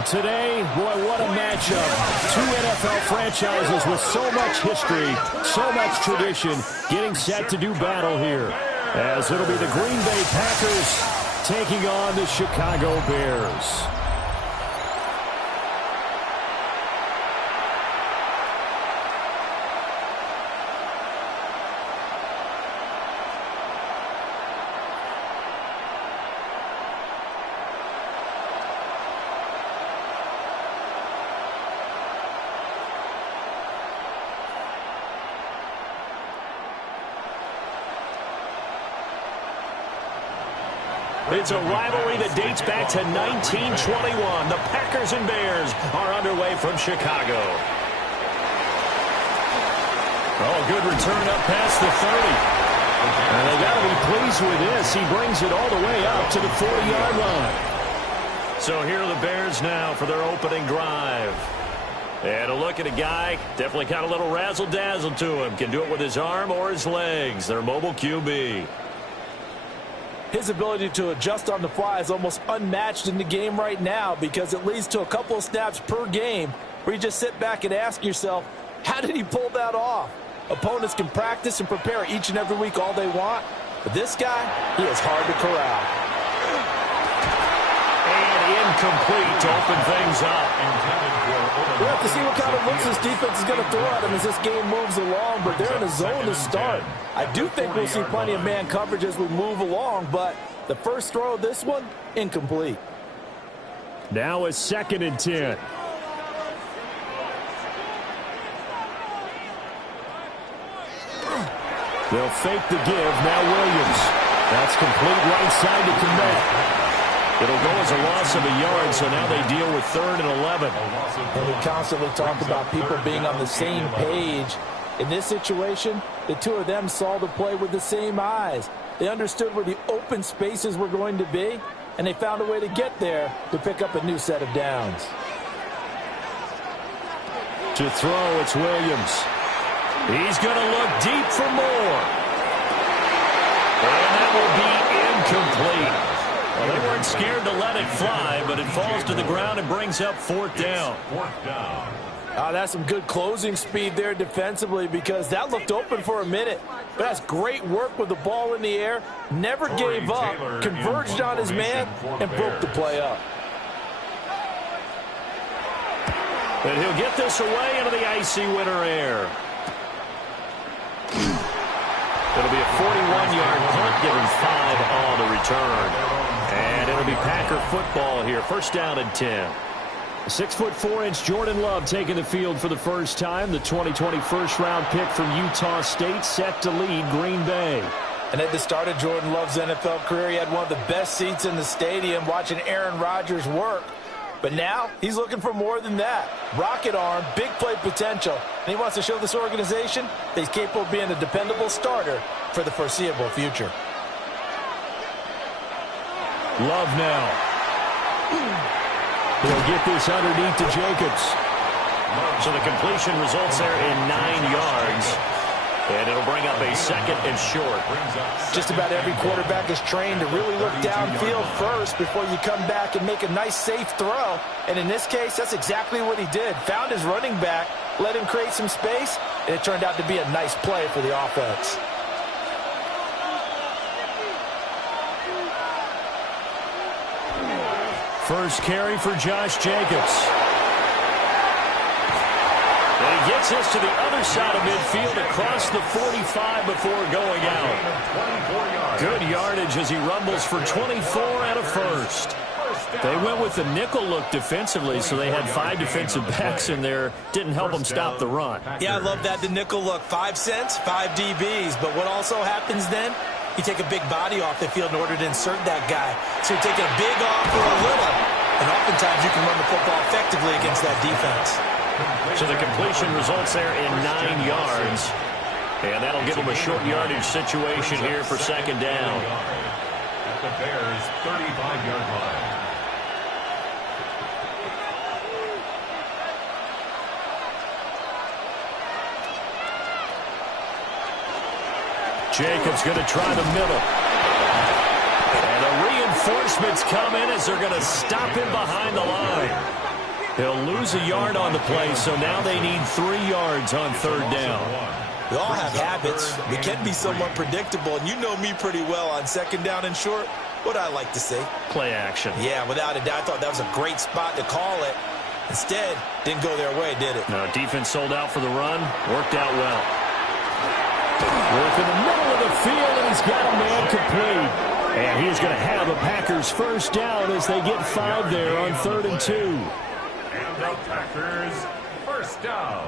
Today, boy, what a matchup. Two NFL franchises with so much history, so much tradition, getting set to do battle here. As it'll be the Green Bay Packers taking on the Chicago Bears. It's a rivalry that dates back to 1921. The Packers and Bears are underway from Chicago. Oh, good return up past the 30. And they got to be pleased with this. He brings it all the way up to the 40-yard line. So here are the Bears now for their opening drive. And a look at a guy, definitely got a little razzle-dazzle to him. Can do it with his arm or his legs. Their mobile QB. His ability to adjust on the fly is almost unmatched in the game right now because it leads to a couple of snaps per game where you just sit back and ask yourself, how did he pull that off? Opponents can practice and prepare each and every week all they want, but this guy, he is hard to corral. And incomplete to open things up. We'll have to see what kind of looks this defense is going to throw at him as this game moves along, but they're in a zone to start. I do think we'll see plenty of man coverage as we move along, but the first throw of this one, incomplete. Now it's 2nd and 10. They'll fake the give. Now Williams. That's complete right side to Kmet. It'll go as a loss of a yard, so now they deal with 3rd and 11. And we constantly talk about people being on the same page. In this situation, the two of them saw the play with the same eyes. They understood where the open spaces were going to be, and they found a way to get there to pick up a new set of downs. To throw, it's Williams. He's going to look deep for more. And that will be incomplete. Well, they weren't scared to let it fly, but it falls to the ground and brings up 4th down. That's some good closing speed there defensively because that looked open for a minute. But that's great work with the ball in the air. Never gave up, converged on his man, and broke the play up. And he'll get this away into the icy winter air. It'll be a 41-yard punt, giving 5 on the return. And it'll be Packer football here. 1st down and 10. 6'4" Jordan Love taking the field for the first time. The 2020 first-round pick from Utah State set to lead Green Bay. And at the start of Jordan Love's NFL career, he had one of the best seats in the stadium watching Aaron Rodgers work. But now he's looking for more than that. Rocket arm, big play potential. And he wants to show this organization that he's capable of being a dependable starter for the foreseeable future. Love now. He'll get this underneath to Jacobs. So the completion results there in 9 yards. And it'll bring up a 2nd and short. Just about every quarterback is trained to really look downfield first before you come back and make a nice, safe throw. And in this case, that's exactly what he did. Found his running back, let him create some space, and it turned out to be a nice play for the offense. First carry for Josh Jacobs. And he gets this to the other side of midfield across the 45 before going out. Good yardage as he rumbles for 24 and a first. They went with the nickel look defensively, so they had 5 defensive backs in there. Didn't help them stop the run. Yeah, I love that, the nickel look. 5 cents, 5 DBs. But what also happens then? You take a big body off the field in order to insert that guy. So you're taking a big off for a little. And oftentimes you can run the football effectively against that defense. So the completion results there in 9 yards. And that'll give them a short yardage situation here for 2nd down. At the Bears' 35-yard line. Jacobs going to try the middle. And the reinforcements come in as they're going to stop him behind the line. He'll lose a yard on the play, so now they need 3 yards on third down. We all have habits. We can be somewhat predictable, and you know me pretty well on second down and short. What I like to say? Play action. Yeah, without a doubt. I thought that was a great spot to call it. Instead, didn't go their way, did it? No, defense sold out for the run. Worked out well. Work in the middle of the field, and he's got a man complete. And he's going to have a Packers first down as they get 5 there on 3rd and 2. And the Packers first down.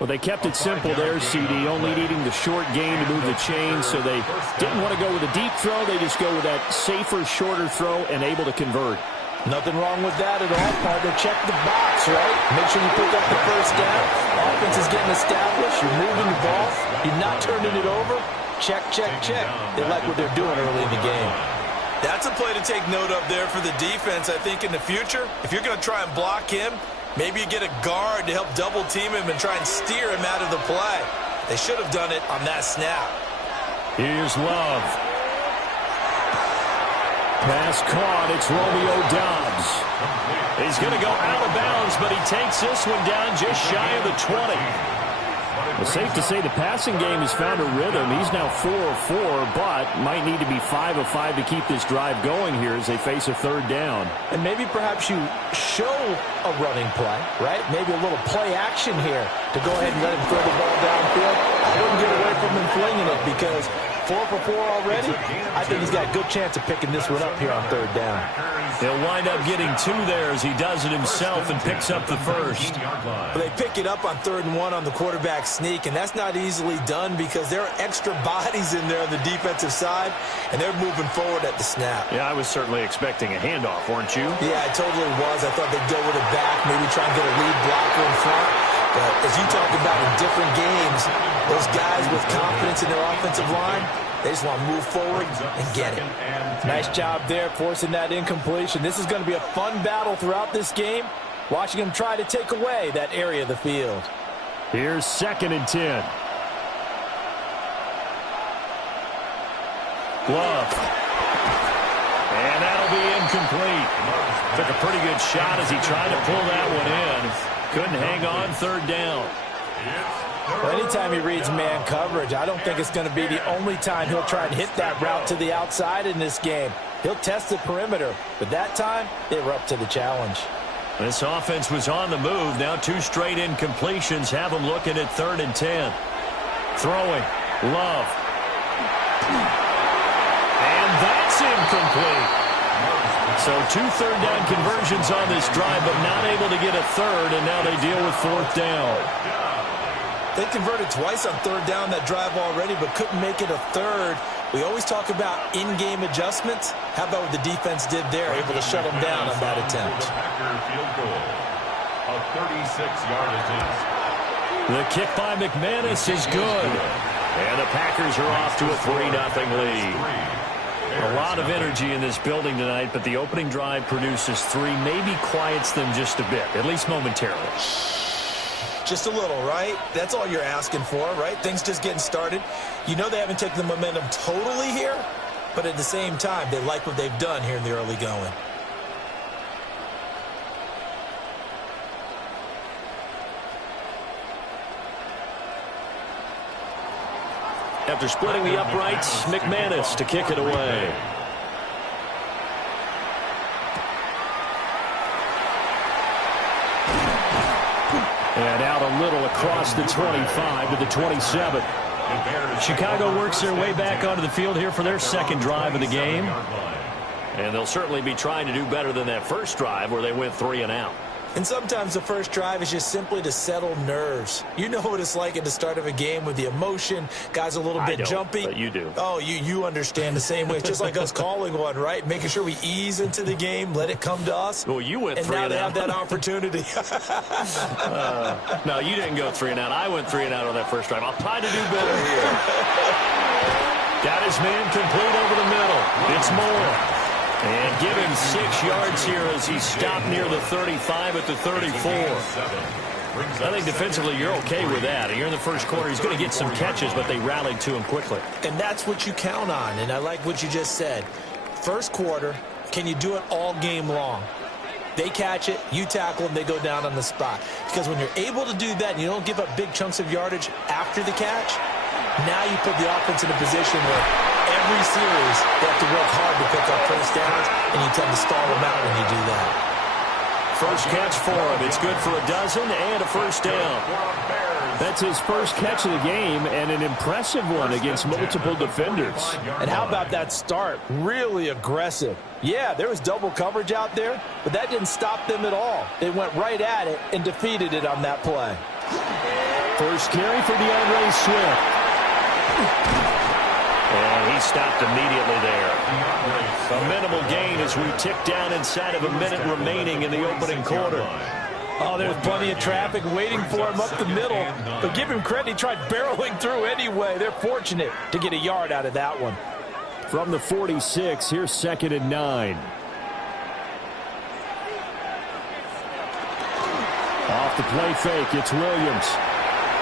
Well, they kept it simple there, CD, only needing the short gain to move the chains, so they didn't want to go with a deep throw. They just go with that safer, shorter throw and able to convert. Nothing wrong with that at all, partner. Check the box, right? Make sure you pick up the first down. Offense is getting established. You're moving the ball. You're not turning it over. Check, check, check. They like what they're doing early in the game. That's a play to take note of there for the defense, I think, in the future. If you're going to try and block him, maybe you get a guard to help double-team him and try and steer him out of the play. They should have done it on that snap. Here's Love. Pass caught. It's Romeo Doubs. He's going to go out of bounds, but he takes this one down just shy of the 20. It's safe to say the passing game has found a rhythm. He's now 4 of 4, but might need to be 5 of 5 to keep this drive going here as they face a 3rd down. And maybe perhaps you show a running play, right? Maybe a little play action here to go ahead and let him throw the ball downfield. I wouldn't get away from him flinging it because 4 for 4 already. I think he's got a good chance of picking this one up here on 3rd down. He'll wind up getting 2 there as he does it himself and picks up the first. But they pick it up on 3rd and 1 on the quarterback sneak, and that's not easily done because there are extra bodies in there on the defensive side, and they're moving forward at the snap. Yeah, I was certainly expecting a handoff, weren't you? Yeah, I totally was. I thought they'd go with it back, maybe try and get a lead blocker in front. But as you talked about in different games, those guys with confidence in their offensive line, they just want to move forward and get it. Nice job there forcing that incompletion. This is going to be a fun battle throughout this game, watching them try to take away that area of the field. Here's 2nd and 10. Love. And that'll be incomplete. Took a pretty good shot as he tried to pull that one in. Couldn't hang on 3rd down. Well, anytime he reads man coverage, I don't think it's going to be the only time he'll try and hit that route to the outside in this game. He'll test the perimeter, but that time they were up to the challenge. This offense was on the move. Now 2 straight incompletions have them looking at 3rd and 10. Throwing. Love. And that's incomplete. So 2 3rd down conversions on this drive, but not able to get a 3rd, and now they deal with 4th down. They converted twice on 3rd down that drive already, but couldn't make it a 3rd. We always talk about in-game adjustments. How about what the defense did there, able to shut them down on that attempt. Field goal. A 36-yard attempt. The kick by McManus is good. And the Packers are off to a 3-0 lead. A lot of energy in this building tonight, but the opening drive produces 3, maybe quiets them just a bit, at least momentarily. Just a little, right? That's all you're asking for, right? Things just getting started. You know they haven't taken the momentum totally here, but at the same time, they like what they've done here in the early going. After splitting the uprights, McManus to kick it away. And out a little across the 25 to the 27. Chicago works their way back onto the field here for their 2nd drive of the game. And they'll certainly be trying to do better than that first drive where they went 3 and out. And sometimes the first drive is just simply to settle nerves. You know what it's like at the start of a game with the emotion. Guys a little bit jumpy. But you do. Oh, you understand the same way. It's just like us calling one, right? Making sure we ease into the game, let it come to us. Well, you went 3 and out. And now they out. have that opportunity. No, you didn't go 3 and out. I went 3 and out on that first drive. I'll try to do better here. Got his man complete over the middle. It's Moore. And give him 6 yards here as he stopped near the 35 at the 34. I think defensively you're okay with that. Here in the first quarter, he's going to get some catches, but they rallied to him quickly. And that's what you count on, and I like what you just said. First quarter, can you do it all game long? They catch it, you tackle them, they go down on the spot. Because when you're able to do that and you don't give up big chunks of yardage after the catch, now you put the offense in a position where every series they have to work hard to pick up first downs, and you tend to stall them out when you do that. First catch for him. It's good for a dozen and a first down. That's his first catch of the game, and an impressive one against multiple defenders. And how about that start? Really aggressive. Yeah, there was double coverage out there, but that didn't stop them at all. They went right at it and defeated it on that play. First carry for DeAndre Swift. And he stopped immediately there. A minimal gain as we tick down inside of a minute remaining in the opening quarter. Oh, there's plenty of traffic waiting for him up the middle. But give him credit, he tried barreling through anyway. They're fortunate to get a yard out of that one. From the 46, here's 2nd and 9. Off the play fake, it's Williams.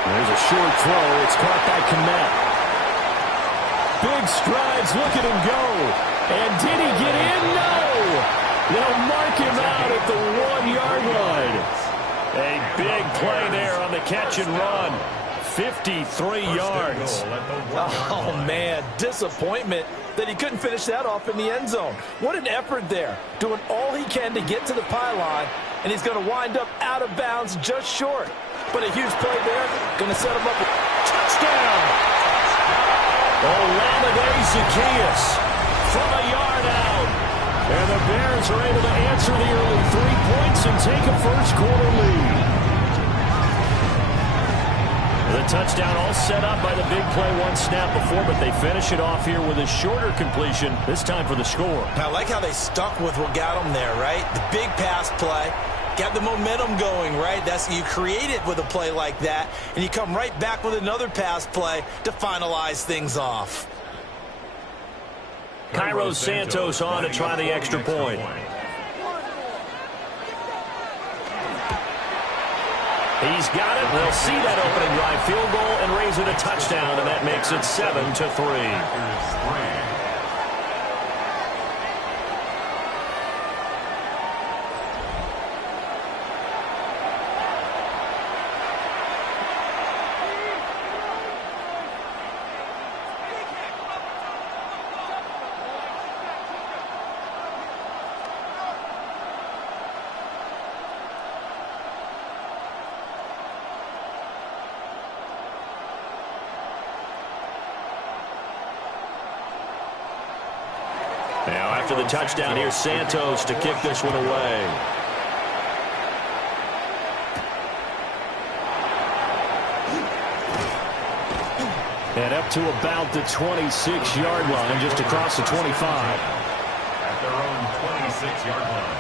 There's a short throw. It's caught by Kmet. Big strides. Look at him go. And did he get in? No. They'll mark him out at the 1-yard line. A big play there on the catch and run. 53 yards. Oh, man. Disappointment that he couldn't finish that off in the end zone. What an effort there. Doing all he can to get to the pylon, and he's going to wind up out of bounds just short. But a huge play there. Going to set him up. Touchdown. Olamide Zaccheaus from a yard out. And the Bears are able to answer the early 3 points and take a first-quarter lead. The touchdown all set up by the big play one snap before, but they finish it off here with a shorter completion, this time for the score. I like how they stuck with what got them there, right? The big pass play. Got the momentum going, right? You create it with a play like that, and you come right back with another pass play to finalize things off. Cairo Santos on to try the extra point. He's got it. They'll see that opening drive field goal and raise it a touchdown, and that makes it 7-3. Now, after the touchdown, here's Santos to kick this one away. And up to about the 26-yard line, just across the 25. At their own 26-yard line.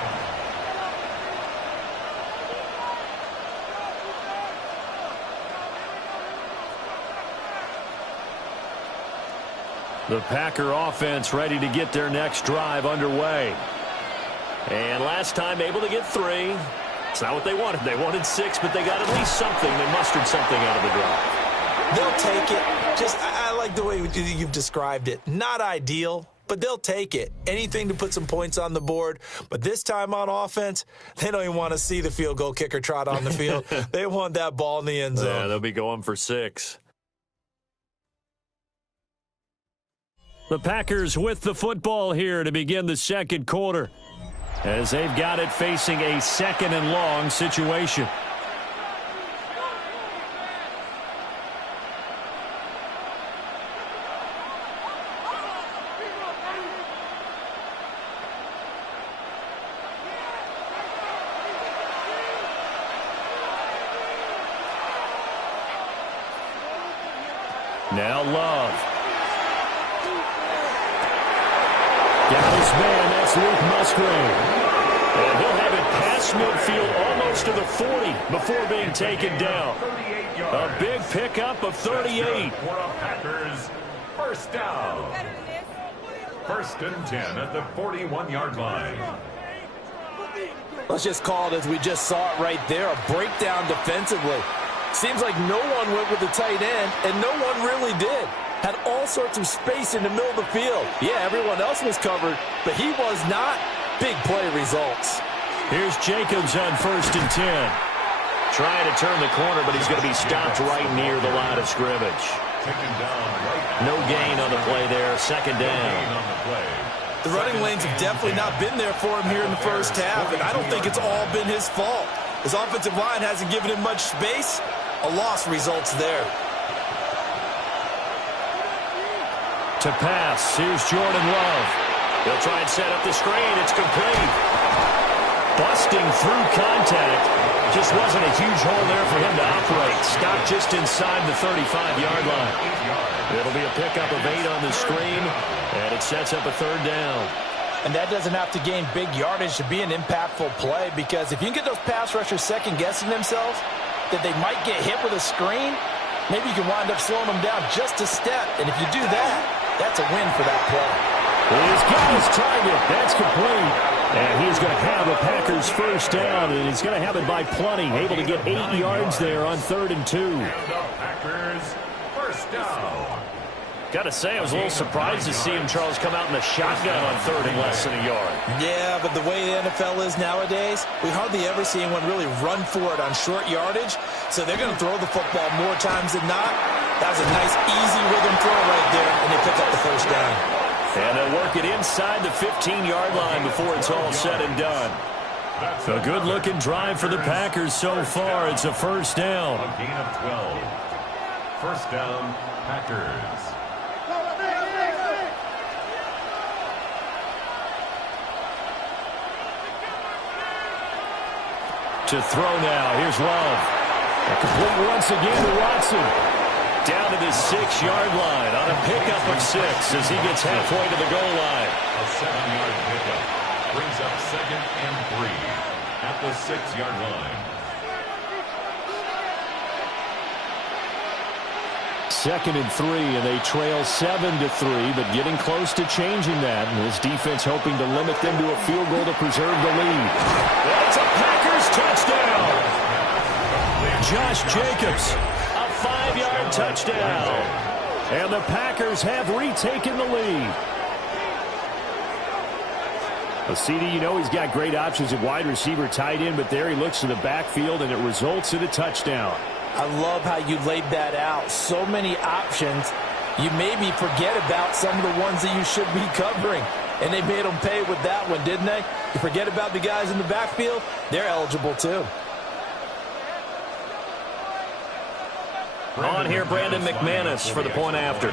The Packer offense ready to get their next drive underway. And last time able to get 3. It's not what they wanted. They wanted 6, but they got at least something. They mustered something out of the drive. They'll take it. I like the way you've described it. Not ideal, but they'll take it. Anything to put some points on the board. But this time on offense, they don't even want to see the field goal kicker trot on the field. They want that ball in the end zone. Yeah, they'll be going for 6. The Packers with the football here to begin the second quarter, as they've got it facing a 2nd and long situation. Now Love. Got his man, that's Luke Musgrave. And he'll have it past midfield almost to the 40 before being taken down. A big pickup of 38. For a Packers first down. 1st and 10 at the 41-yard line. Let's just call it as we just saw it right there, a breakdown defensively. Seems like no one went with the tight end, and no one really did. Had all sorts of space in the middle of the field. Yeah, everyone else was covered, but he was not. Big play results. Here's Jacobs on 1st and 10. Trying to turn the corner, but he's going to be stopped right near the line of scrimmage. No gain on the play there. 2nd down. The running lanes have definitely not been there for him here in the first half, and I don't think it's all been his fault. His offensive line hasn't given him much space. A loss results there. To pass, here's Jordan Love. He'll try and set up the screen. It's complete. Busting through contact. Just wasn't a huge hole there for him to operate. Stopped just inside the 35-yard line. It'll be a pickup of 8 on the screen, and it sets up a 3rd down. And that doesn't have to gain big yardage to be an impactful play, because if you can get those pass rushers second-guessing themselves that they might get hit with a screen, maybe you can wind up slowing them down just a step. And if you do that, that's a win for that play. He's got his target. That's complete. And he's going to have a Packers 1st down, and he's going to have it by plenty. Able to get 8 yards there on 3rd and 2. And the Packers 1st down. Got to say, I was a little surprised to see him, Charles, come out in the shotgun on 3rd and less than a yard. Yeah, but the way the NFL is nowadays, we hardly ever see anyone really run for it on short yardage. So they're going to throw the football more times than not. That was a nice, easy rhythm throw right there, and they pick up the 1st down. And they'll work it inside the 15-yard line before it's all said and done. A good-looking drive for the Packers so far. It's a 1st down. A gain of 12. 1st down, Packers. To throw now. Here's Love. A complete once again to Watson. Down to the 6-yard line on a pickup of 6 as he gets halfway to the goal line. A 7-yard pickup brings up 2nd and 3 at the 6-yard line. 2nd and 3, and they trail 7-3, but getting close to changing that. And his defense hoping to limit them to a field goal to preserve the lead. That's a Packers touchdown. Josh Jacobs, a 5-yard touchdown. And the Packers have retaken the lead. A CD, you know he's got great options at wide receiver, tight end, but there he looks to the backfield, and it results in a touchdown. I love how you laid that out. So many options. You maybe forget about some of the ones that you should be covering. And they made them pay with that one, didn't they? You forget about the guys in the backfield, they're eligible too. On here, Brandon McManus for the point after.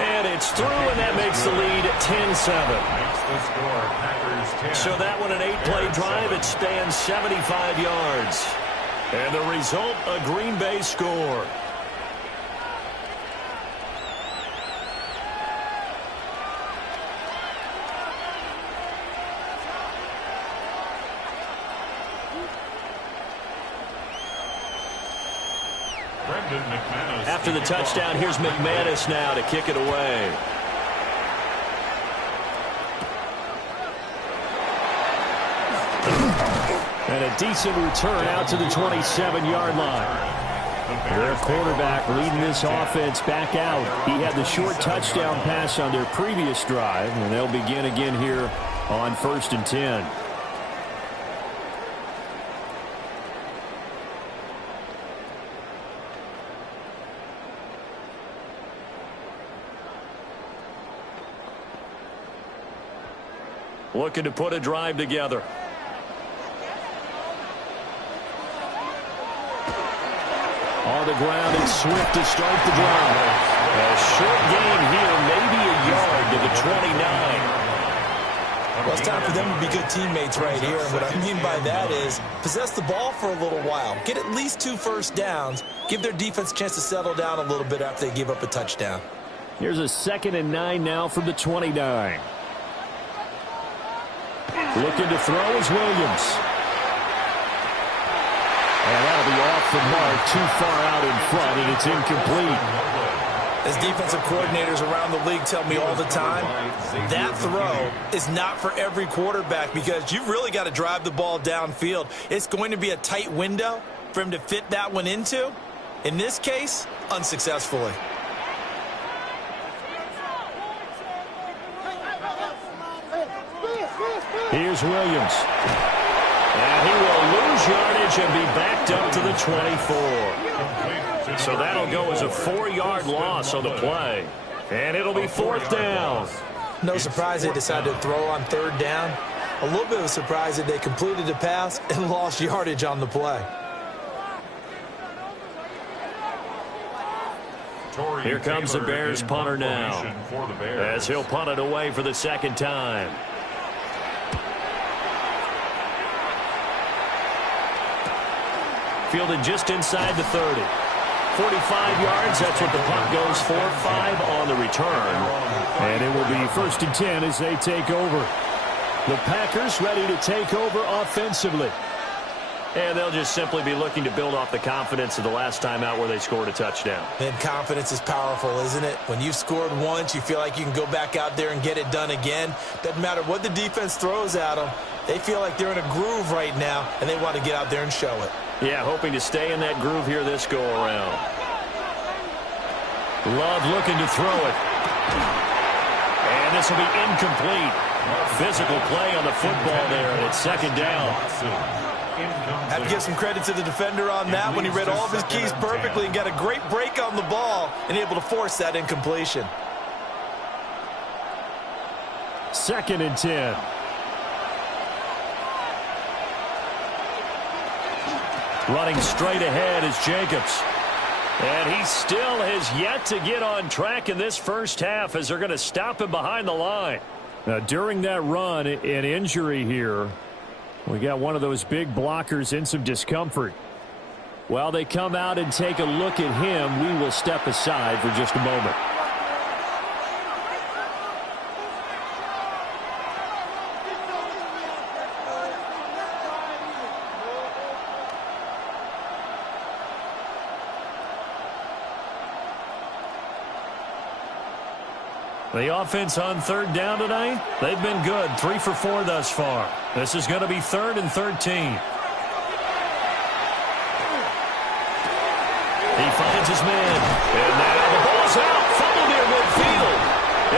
And it's through, and that makes the lead 10-7. So that one, an 8-play drive. It spans 75 yards. And the result, a Green Bay score. After the touchdown, here's McManus now to kick it away. And a decent return out to the 27-yard line. Their quarterback leading this offense back out. He had the short touchdown pass on their previous drive, and they'll begin again here on 1st and 10. Looking to put a drive together. On the ground and Swift to start the drive. A short gain here, maybe a yard to the 29. Well, it's time for them to be good teammates right here. And what I mean by that is possess the ball for a little while. Get at least 2 first downs. Give their defense a chance to settle down a little bit after they give up a touchdown. Here's a 2nd and 9 now from the 29. Looking to throw is Williams. And that'll be off the mark, too far out in front, and it's incomplete. As defensive coordinators around the league tell me all the time, that throw is not for every quarterback because you've really got to drive the ball downfield. It's going to be a tight window for him to fit that one into. In this case, unsuccessfully. Here's Williams. And he will lose yardage and be backed up to the 24. So that'll go as a 4-yard loss on the play. And it'll be 4th down. No surprise they decided to throw on 3rd down. A little bit of a surprise that they completed the pass and lost yardage on the play. Here comes the Bears punter now, as he'll punt it away for the 2nd time. Fielded just inside the 30. 45 yards, that's what the punt goes for. 5 on the return. And it will be 1st and 10 as they take over. The Packers ready to take over offensively. And they'll just simply be looking to build off the confidence of the last time out where they scored a touchdown. And confidence is powerful, isn't it? When you've scored once, you feel like you can go back out there and get it done again. Doesn't matter what the defense throws at them. They feel like they're in a groove right now, and they want to get out there and show it. Yeah, hoping to stay in that groove here this go-around. Love looking to throw it. And this will be incomplete. Physical play on the football there, and it's 2nd down. Have to give some credit to the defender on that when he read all of his keys perfectly and got a great break on the ball and able to force that incompletion. 2nd and 10. Running straight ahead is Jacobs. And he still has yet to get on track in this first half as they're going to stop him behind the line. Now, during that run, an injury here. We got one of those big blockers in some discomfort. While they come out and take a look at him, we will step aside for just a moment. The offense on 3rd down tonight, they've been good. 3 for 4 thus far. This is going to be 3rd and 13. He finds his man. And now the ball's out. Fumble near midfield.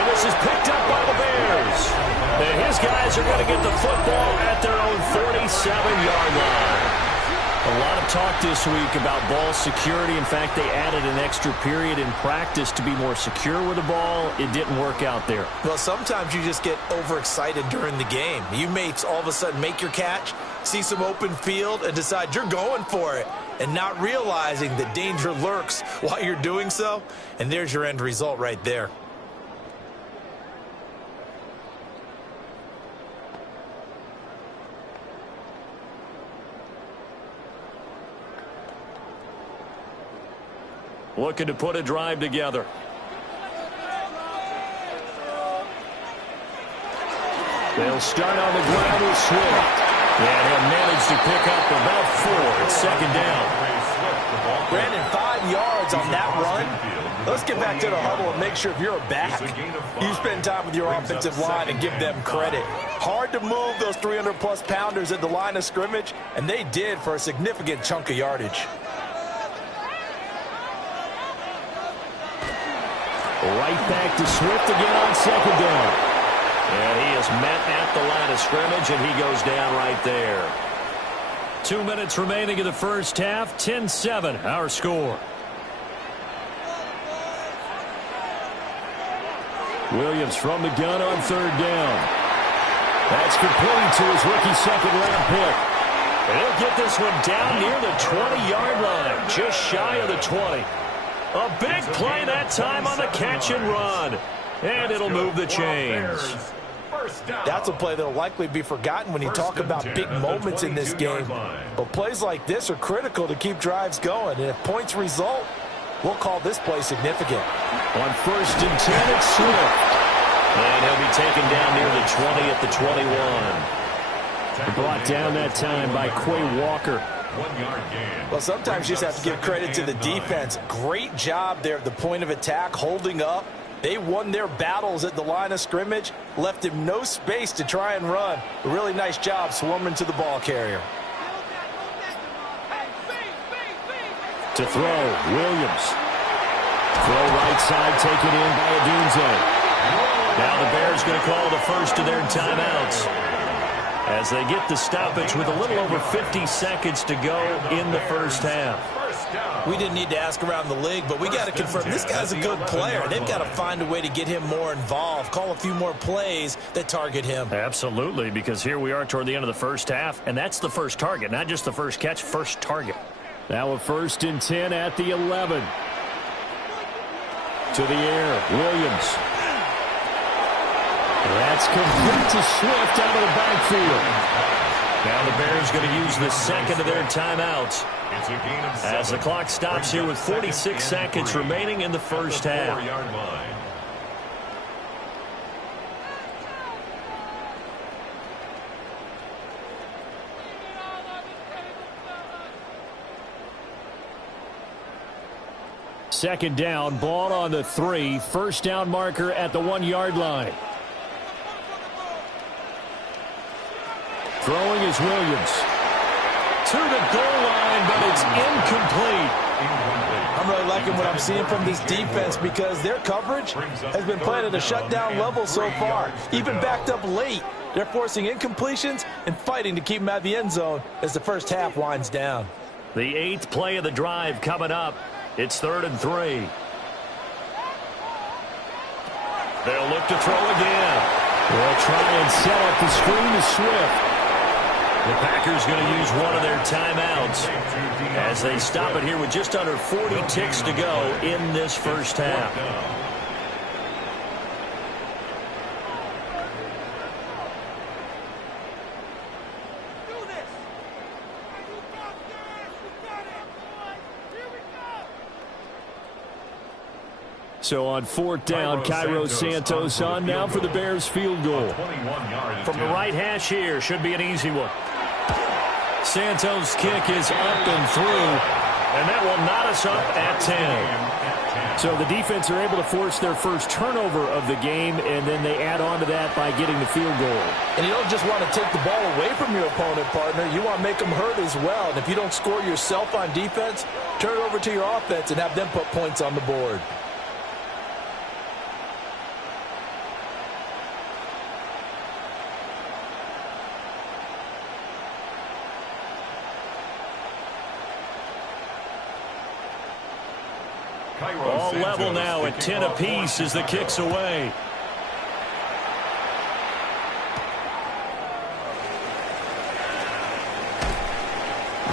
And this is picked up by the Bears. And his guys are going to get the football at their own 47-yard line. A lot of talk this week about ball security. In fact, they added an extra period in practice to be more secure with the ball. It didn't work out there. Well, sometimes you just get overexcited during the game. You may all of a sudden make your catch, see some open field, and decide you're going for it, and not realizing that danger lurks while you're doing so. And there's your end result right there. Looking to put a drive together. They'll start on the ground with Swift. And he'll manage to pick up about 4. It's 2nd down. Brandon, 5 yards on that run. Let's get back to the huddle and make sure if you're a back, you spend time with your offensive line and give them credit. Hard to move those 300-plus pounders at the line of scrimmage, and they did for a significant chunk of yardage. Right back to Swift again on 2nd down. And he is met at the line of scrimmage, and he goes down right there. 2 minutes remaining in the first half. 10-7, our score. Williams from the gun on 3rd down. That's complete to his rookie 2nd-round pick. And he'll get this one down near the 20-yard line, just shy of the 20. A big play that time on the catch and run. And it'll move the chains. That's a play that will likely be forgotten when you talk about big moments in this game. But plays like this are critical to keep drives going. And if points result, we'll call this play significant. On 1st and 10, it's Swift. And he'll be taken down near the 20 at the 21. Brought down that time by Quay Walker. 1-yard gain. Well, sometimes you just have to give credit to the defense. Great job there at the point of attack, holding up. They won their battles at the line of scrimmage, left him no space to try and run. A really nice job swarming to the ball carrier. To throw, Williams. Throw right side, taken in by Adunze. Now the Bears going to call the first of their timeouts. as they get the stoppage with a little over 50 seconds to go in the first half. We didn't need to ask around the league, but we got to confirm this guy's a good player. They've got to find a way to get him more involved, call a few more plays that target him. Absolutely, because here we are toward the end of the first half, and that's the first target, not just the first catch, first target. Now a 1st and 10 at the 11. To the air, Williams. That's complete to Swift out of the backfield. Now the Bears going to use the second of their timeouts as the clock stops here with 46 seconds remaining in the first half. Second down, ball on the 3. First down marker at the 1-yard line. Throwing is Williams. To the goal line, but it's incomplete. I'm really liking what I'm seeing from this defense because their coverage has been played at a shutdown level so far. Even backed up late, they're forcing incompletions and fighting to keep them out of the end zone as the first half winds down. The 8th play of the drive coming up. It's 3rd and 3. They'll look to throw again. They'll try and set up the screen to Swift. The Packers going to use one of their timeouts as they stop it here with just under 40 ticks to go in this first half. So on 4th down, Cairo Santos on now for the Bears field goal. From the right hash here, should be an easy one. Santos' kick is up and through, and that will knot us up at 10. So the defense are able to force their first turnover of the game, and then they add on to that by getting the field goal. And you don't just want to take the ball away from your opponent, partner. You want to make them hurt as well. And if you don't score yourself on defense, turn it over to your offense and have them put points on the board. All level now at 10 apiece as the kick's away.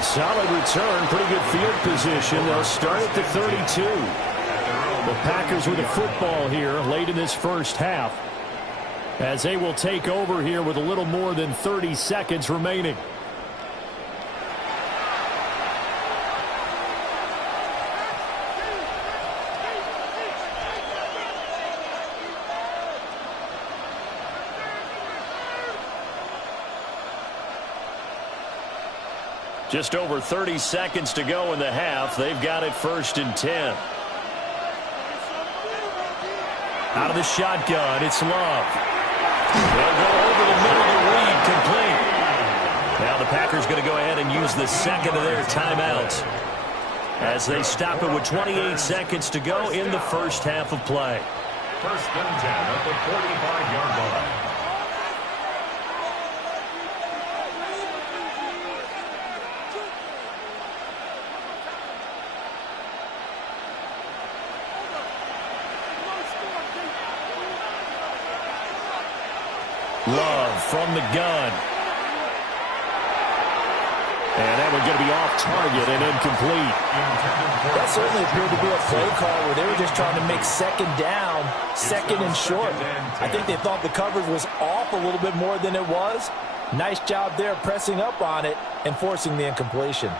Solid return, pretty good field position. They'll start at the 32. The Packers with a football here late in this first half as they will take over here with a little more than 30 seconds remaining. Just over 30 seconds to go in the half. They've got it 1st and 10. Out of the shotgun, it's Love. They'll go over the middle to Reed, complete. Now the Packers going to go ahead and use the second of their timeouts as they stop it with 28 seconds to go in the first half of play. 1st and 10 at the 45-yard line. Love from the gun. And that one's going to be off target and incomplete. That certainly appeared to be a play call where they were just trying to make second down, second and short. I think they thought the coverage was off a little bit more than it was. Nice job there pressing up on it and forcing the incompletion.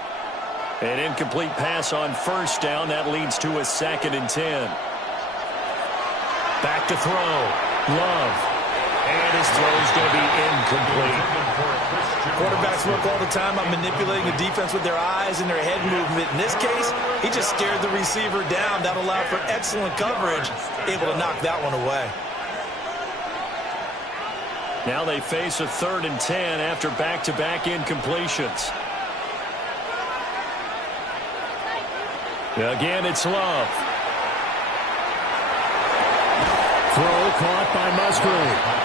An incomplete pass on 1st down. That leads to a 2nd and 10. Back to throw. Love. And his throw is going to be incomplete. Quarterbacks work all the time on manipulating the defense with their eyes and their head movement. In this case, he just stared the receiver down. That allowed for excellent coverage, able to knock that one away. Now they face a 3rd and 10 after back-to-back incompletions. Again, it's Love. Throw caught by Musgrave.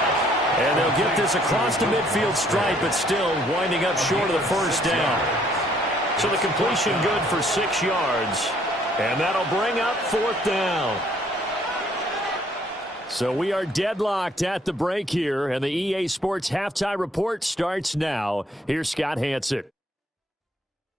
And they'll they'll get this across the midfield stripe, but still winding up short of the first down. So the completion good for 6 yards, and that'll bring up 4th down. So we are deadlocked at the break here, and the EA Sports Halftime Report starts now. Here's Scott Hanson.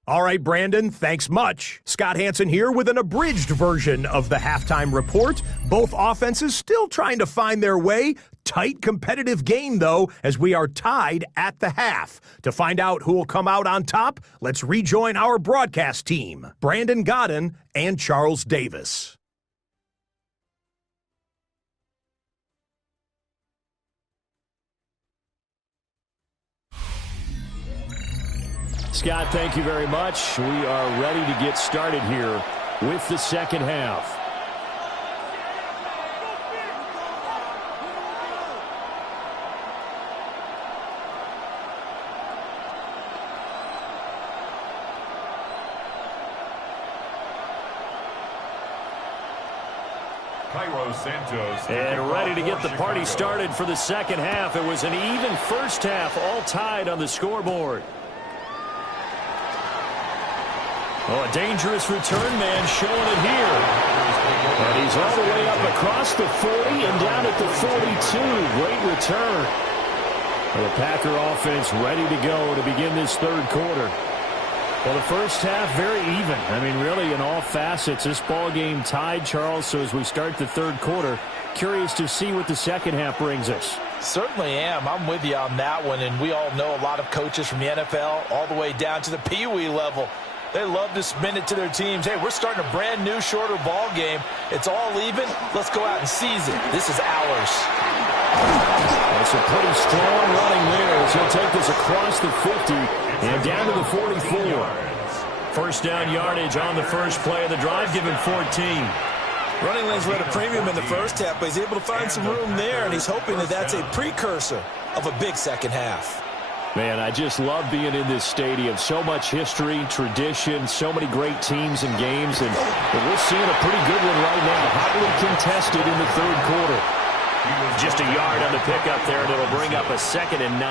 All right, Brandon, thanks much. Scott Hanson here with an abridged version of the halftime report. Both offenses still trying to find their way. Tight competitive game, though, as we are tied at the half. To find out who will come out on top, let's rejoin our broadcast team, Brandon Godden and Charles Davis. Scott, thank you very much. We are ready to get started here with the second half. And ready to get the party started for the second half. It was an even first half, all tied on the scoreboard. Oh, a dangerous return man showing it here. And he's all the way up across the 40 and down at the 42. Great return. Well, the Packer offense ready to go to begin this third quarter. Well, the first half very even. I mean, really in all facets, this ball game tied, Charles. So as we start the third quarter, curious to see what the second half brings us. Certainly am. I'm with you on that one. And we all know a lot of coaches from the NFL all the way down to the Pee Wee level. They love to spin it to their teams. Hey, we're starting a brand new, shorter ball game. It's all even. Let's go out and seize it. This is ours. That's a pretty strong running there as he'll take this across the 50 and down to the 44. First down yardage on the first play of the drive, give him 14. Running lanes were at a premium in the first half, but he's able to find some room there, and he's hoping that that's a precursor of a big second half. Man, I just love being in this stadium. So much history, tradition, so many great teams and games, and we're seeing a pretty good one right now. Hotly contested in the third quarter. Just a yard on the pickup there, and it'll bring up a 2nd and 9.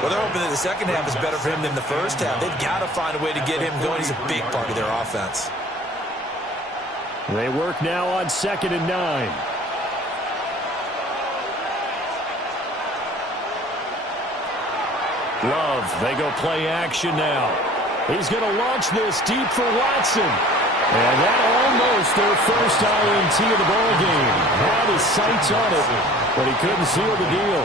Well, they're hoping that the second half is better for him than the first half. They've got to find a way to get him going. He's a big part of their offense. They work now on 2nd and 9. Love, they go play action now. He's going to launch this deep for Watson. And that almost their first INT of the ball game. Had his sights on it, but he couldn't seal the deal.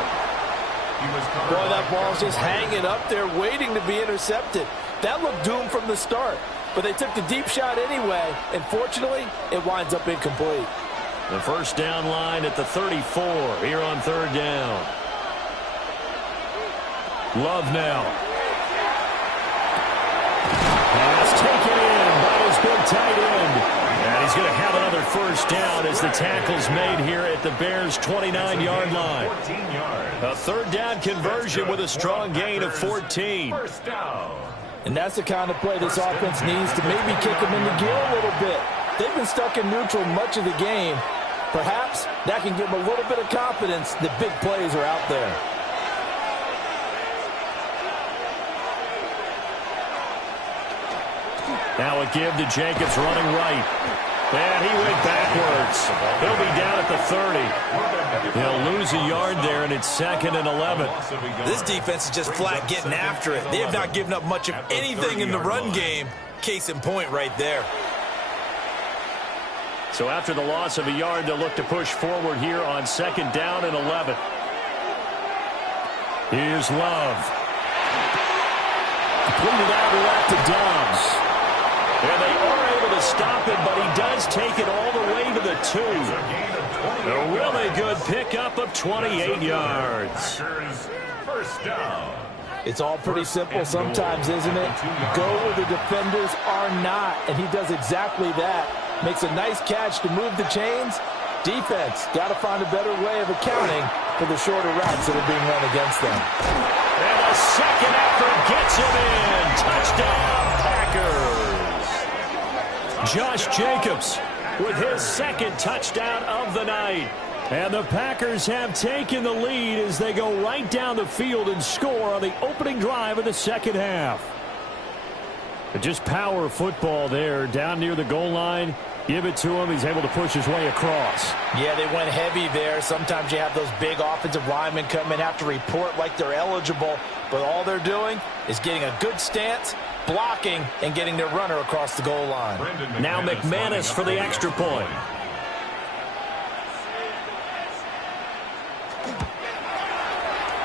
Boy, that ball's just hanging up there waiting to be intercepted. That looked doomed from the start, but they took the deep shot anyway, and fortunately, it winds up incomplete. The first down line at the 34 here on third down. Love now. Pass taken in by his big tight end. And he's going to have another first down as the tackle's made here at the Bears' 29-yard line. A third down conversion with a strong gain of 14. And that's the kind of play this offense needs to maybe kick them into gear a little bit. They've been stuck in neutral much of the game. Perhaps that can give them a little bit of confidence that big plays are out there. Now a give to Jacobs running right. And he went backwards. He'll be down at the 30. He'll lose a yard there, and it's 2nd and 11. This defense is just flat getting after it. They have not given up much of anything in the run game. Case in point right there. So after the loss of a yard, they'll look to push forward here on 2nd down and 11. Here's Love. Completed out left to Dobbs. And they are able to stop it, but he does take it all the way to the 2. A really good pickup of 28 yards. First down. It's all pretty simple sometimes, isn't it? Go where the defenders are not, and he does exactly that. Makes a nice catch to move the chains. Defense got to find a better way of accounting for the shorter routes that are being run against them. And a second effort gets him in. Touchdown, Packers. Josh Jacobs with his 2nd touchdown of the night. And the Packers have taken the lead as they go right down the field and score on the opening drive of the second half. Just power football there down near the goal line. Give it to him. He's able to push his way across. Yeah, they went heavy there. Sometimes you have those big offensive linemen come in, have to report like they're eligible. But all they're doing is getting a good stance, blocking, and getting their runner across the goal line. Now McManus for the extra point.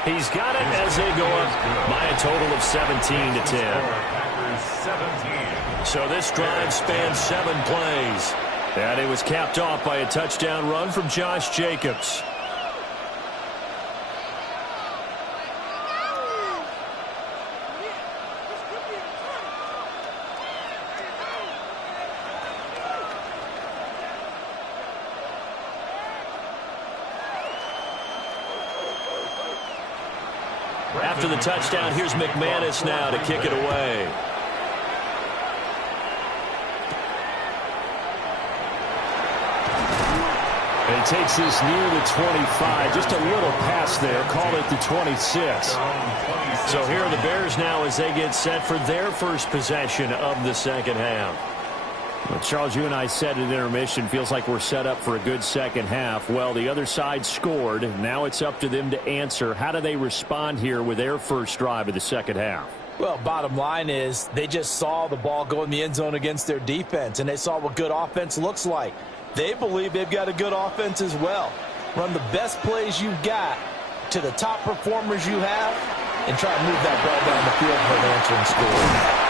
He's got it as they go up by a total of 17-10. So this drive spans 7 plays. And it was capped off by a touchdown run from Josh Jacobs. After the touchdown, here's McManus now to kick it away. And he takes this near the 25. Just a little pass there. Call it the 26. So here are the Bears now as they get set for their first possession of the second half. Well, Charles, you and I said at intermission, feels like we're set up for a good second half. Well, the other side scored. Now it's up to them to answer. How do they respond here with their first drive of the second half? Well, bottom line is they just saw the ball go in the end zone against their defense, and they saw what good offense looks like. They believe they've got a good offense as well. Run the best plays you've got to the top performers you have and try to move that ball down the field for an answering score.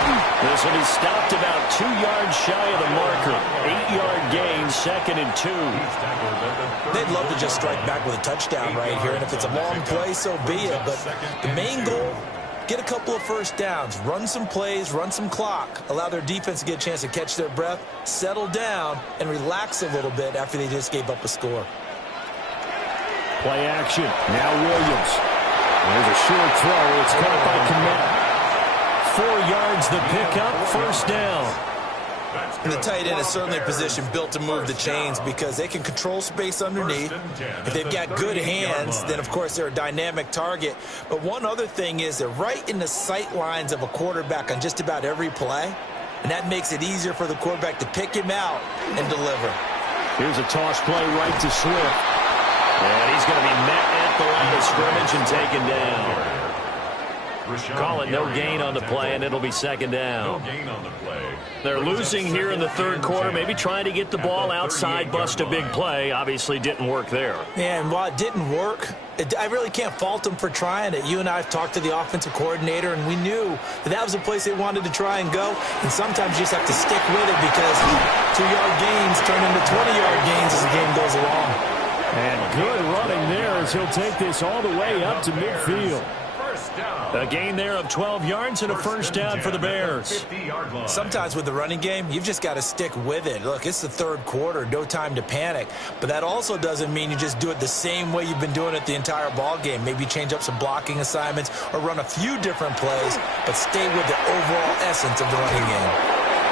This will be stopped about 2 yards shy of the marker. 8-yard gain, 2nd and 2. They'd love to just strike back with a touchdown right here, and if it's a long play, so be it. But the main goal, get a couple of first downs, run some plays, run some clock, allow their defense to get a chance to catch their breath, settle down, and relax a little bit after they just gave up a score. Play action. Now Williams. There's a short throw. It's caught by Kmet. 4 yards the pickup, first down. And the tight end is certainly a position built to move the chains because they can control space underneath. If they've got good hands, then, of course, they're a dynamic target. But one other thing is they're right in the sight lines of a quarterback on just about every play, and that makes it easier for the quarterback to pick him out and deliver. Here's a toss play right to Swift. And he's going to be met at the line of scrimmage and taken down. Call it no gain on the play, and it'll be second down. They're losing here in the third quarter, maybe trying to get the ball outside, bust a big play. Obviously didn't work there. And while it didn't work, I really can't fault them for trying it. You and I have talked to the offensive coordinator, and we knew that was the place they wanted to try and go. And sometimes you just have to stick with it because 2-yard gains turn into 20-yard gains as the game goes along. And good running there as he'll take this all the way up to midfield. A gain there of 12 yards and a first down for the Bears. Sometimes with the running game, you've just got to stick with it. Look, it's the third quarter, no time to panic. But that also doesn't mean you just do it the same way you've been doing it the entire ball game. Maybe change up some blocking assignments or run a few different plays, but stay with the overall essence of the running game.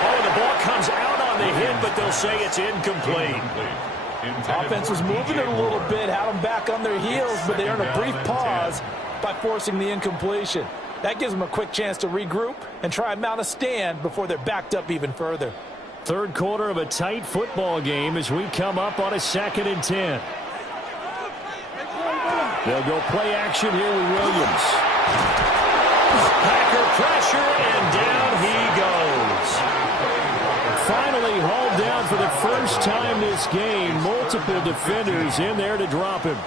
Oh, the ball comes out on the hit, but they'll say it's incomplete. Offense was moving it a little bit, had them back on their heels, but they earned a brief pause by forcing the incompletion. That gives them a quick chance to regroup and try and mount a stand before they're backed up even further. Third quarter of a tight football game as we come up on a 2nd and 10. They'll go play action here with Williams. Packer pressure, and down he goes. Finally hauled down for the first time this game. Multiple defenders in there to drop him.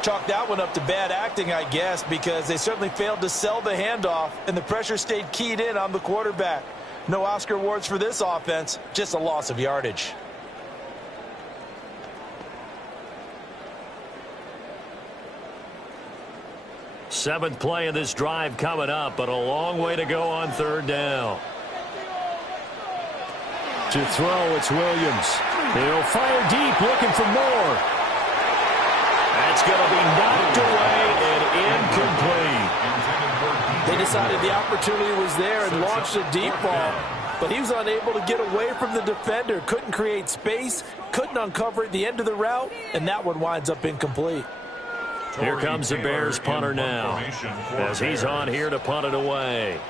Chalk that one up to bad acting, I guess, because they certainly failed to sell the handoff, and the pressure stayed keyed in on the quarterback. No Oscar awards for this offense, just a loss of yardage. Seventh play of this drive coming up, but a long way to go on third down. To throw, it's Williams. He'll fire deep, looking for more. That's going to be knocked away and incomplete. They decided the opportunity was there and launched a deep ball, but he was unable to get away from the defender. Couldn't create space, couldn't uncover at the end of the route, and that one winds up incomplete. Here comes the Bears punter now, as he's on here to punt it away.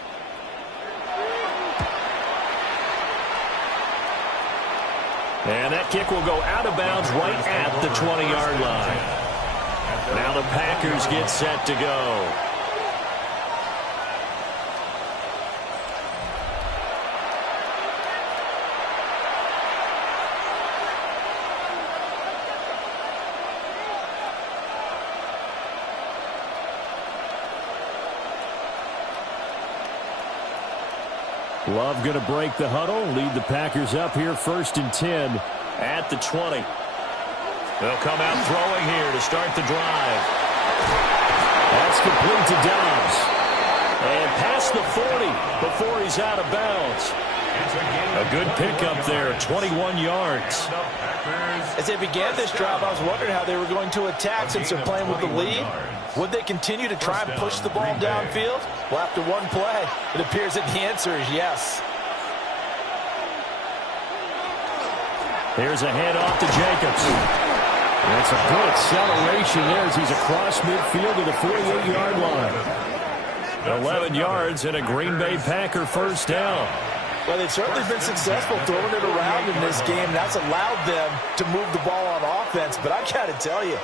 And that kick will go out of bounds right at the 20-yard line. Now the Packers get set to go. Love going to break the huddle, lead the Packers up here 1st and 10 at the 20. They'll come out throwing here to start the drive. That's complete to Dobbs. And past the 40 before he's out of bounds. A good pickup there, 21 yards. As they began this drive, I was wondering how they were going to attack since they're playing with the lead. Would they continue to try and push the ball downfield? Well, after one play, it appears that the answer is yes. Here's a handoff to Jacobs. That's a good acceleration there as he's across midfield to the 48-yard line. 11 yards and a Green Bay Packer first down. Well, they've certainly been successful throwing it around in this game. That's allowed them to move the ball on offense. But I got to tell you,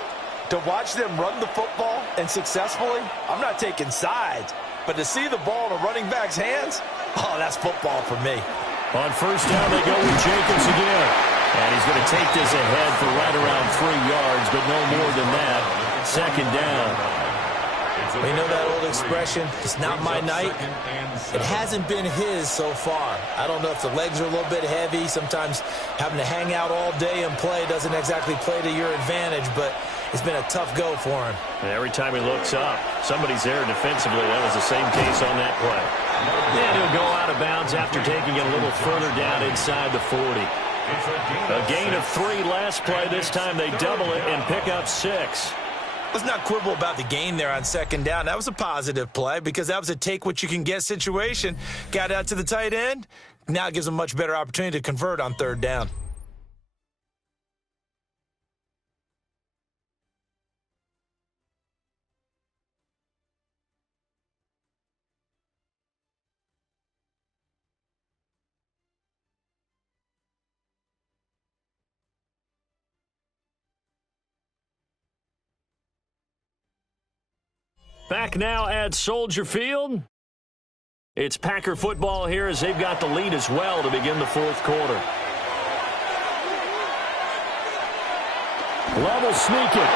to watch them run the football and successfully, I'm not taking sides. But to see the ball in a running back's hands, oh, that's football for me. On first down, they go with Jacobs again. And he's going to take this ahead for right around 3 yards, but no more than that. 2nd down. We know that old expression, it's not my night. It hasn't been his so far. I don't know if the legs are a little bit heavy. Sometimes having to hang out all day and play doesn't exactly play to your advantage, but it's been a tough go for him. And every time he looks up, somebody's there defensively. That was the same case on that play. And he'll go out of bounds after taking it a little further down inside the 40. A gain of 3 last play. This time they double it and pick up 6. Let's not quibble about the gain there on 2nd down. That was a positive play because that was a take-what-you-can-get situation. Got out to the tight end. Now it gives them a much better opportunity to convert on 3rd down. Back now at Soldier Field. It's Packer football here as they've got the lead as well to begin the 4th quarter. Love will sneak it.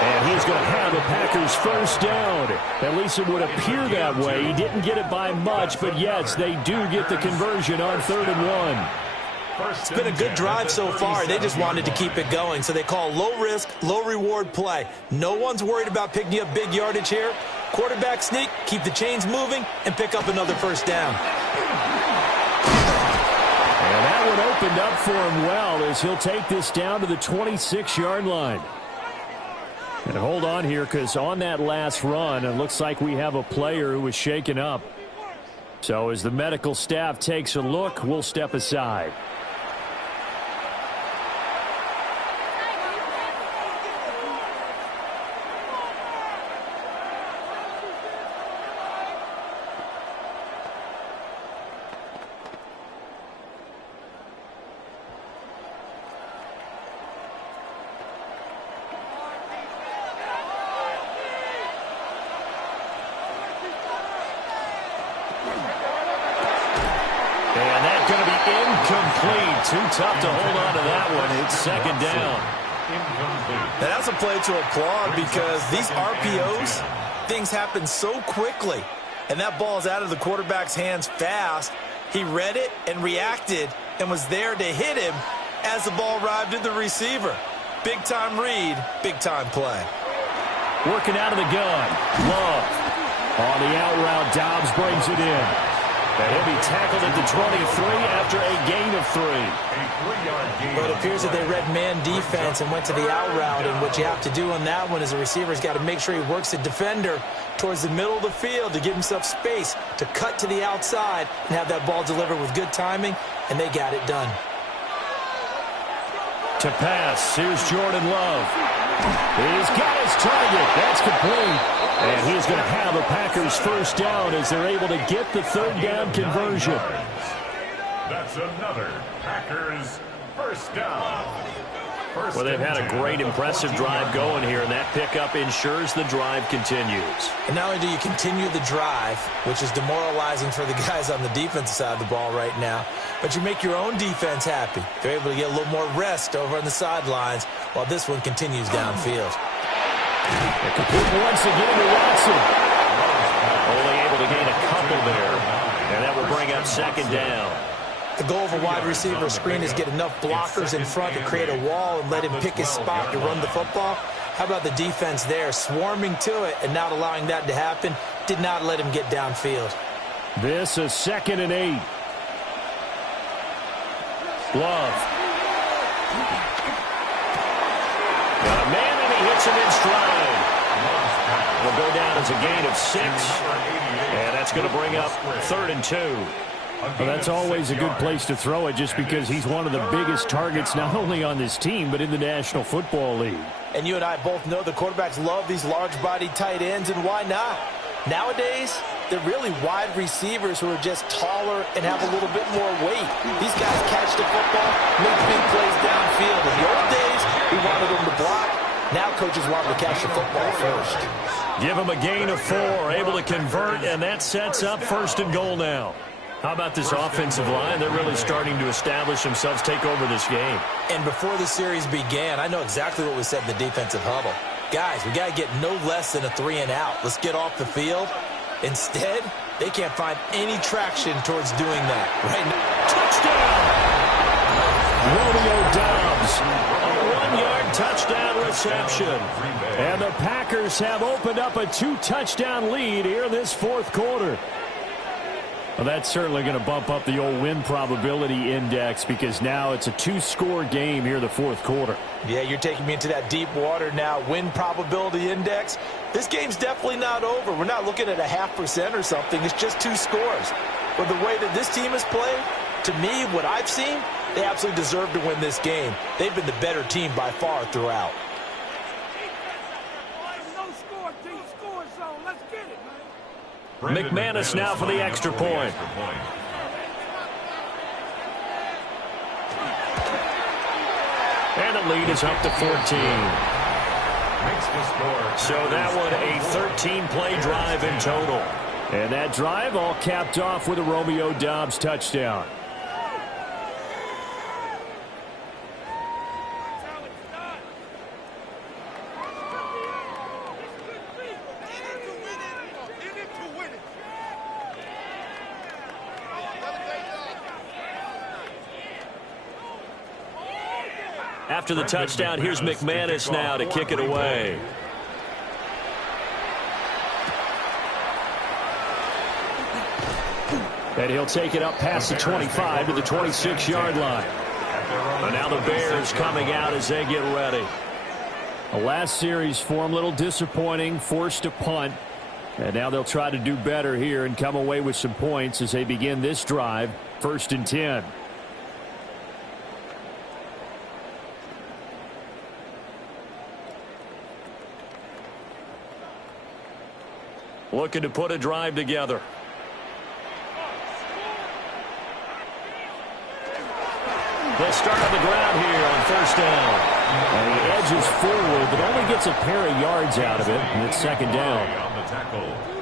And he's going to have the Packers first down. At least it would appear that way. He didn't get it by much, but yes, they do get the conversion on 3rd and 1. It's been a good drive so far. They just wanted to keep it going. So they call low-risk, low-reward play. No one's worried about picking up big yardage here. Quarterback sneak, keep the chains moving, and pick up another first down. And that one opened up for him well as he'll take this down to the 26-yard line. And hold on here because on that last run, it looks like we have a player who was shaken up. So as the medical staff takes a look, we'll step aside. Too tough to hold on to that one. It's 2nd down. And that's a play to applaud because these RPOs, things happen so quickly. And that ball's out of the quarterback's hands fast. He read it and reacted and was there to hit him as the ball arrived at the receiver. Big-time read, big-time play. Working out of the gun. Love. On the out route, Dobbs brings it in. And he'll be tackled at the 23 after a gain of 3. Well, it appears that they read man defense and went to the out route, and what you have to do on that one is the receiver's got to make sure he works the defender towards the middle of the field to give himself space to cut to the outside and have that ball delivered with good timing, and they got it done. To pass. Here's Jordan Love. He's got his target. That's complete. And he's going to have a Packers first down as they're able to get the third down conversion. That's another Packers first down. Well, they've had a great, impressive drive going here, and that pickup ensures the drive continues. And not only do you continue the drive, which is demoralizing for the guys on the defensive side of the ball right now, but you make your own defense happy. They're able to get a little more rest over on the sidelines while this one continues downfield. Complete once again to Watson. Only able to gain a couple there, and that will bring up second down. The goal of a wide receiver screen is get enough blockers in front to create a wall and let him pick his spot to run the football. How about the defense there, swarming to it and not allowing that to happen? Did not let him get downfield. This is 2nd and 8. Love. Got a man and he hits him in stride. Will go down as a gain of 6. And that's going to bring up 3rd and 2. Well, that's always a good place to throw it just because he's one of the biggest targets not only on this team but in the National Football League. And you and I both know the quarterbacks love these large-bodied tight ends, and why not? Nowadays, they're really wide receivers who are just taller and have a little bit more weight. These guys catch the football, make big plays downfield. In the old days, we wanted them to block. Now coaches want them to catch the football first. Give them a gain of 4, able to convert, and that sets up 1st and goal now. How about this offensive line? They're really starting to establish themselves, take over this game. And before the series began, I know exactly what we said in the defensive huddle. Guys, we got to get no less than a 3-and-out. Let's get off the field. Instead, they can't find any traction towards doing that right now. Touchdown! Romeo Doubs, a 1-yard touchdown reception. And the Packers have opened up a 2-touchdown lead here in this 4th quarter. Well, that's certainly going to bump up the old win probability index because now it's a 2-score game here in the 4th quarter. Yeah, you're taking me into that deep water now. Win probability index. This game's definitely not over. We're not looking at a 0.5% or something. It's just 2 scores. But the way that this team has played, to me, what I've seen, they absolutely deserve to win this game. They've been the better team by far throughout. McManus now for the extra point. And the lead is up to 14. So that one a 13-play drive in total. And that drive all capped off with a Romeo Doubs touchdown. After the touchdown, here's McManus now to kick it away. And he'll take it up past the 25 to the 26-yard line. And now the Bears coming out as they get ready. The last series for him, a little disappointing, forced a punt. And now they'll try to do better here and come away with some points as they begin this drive, 1st and 10. Looking to put a drive together. They'll start on the ground here on 1st down. And he edges forward, but only gets a pair of yards out of it, and it's 2nd down.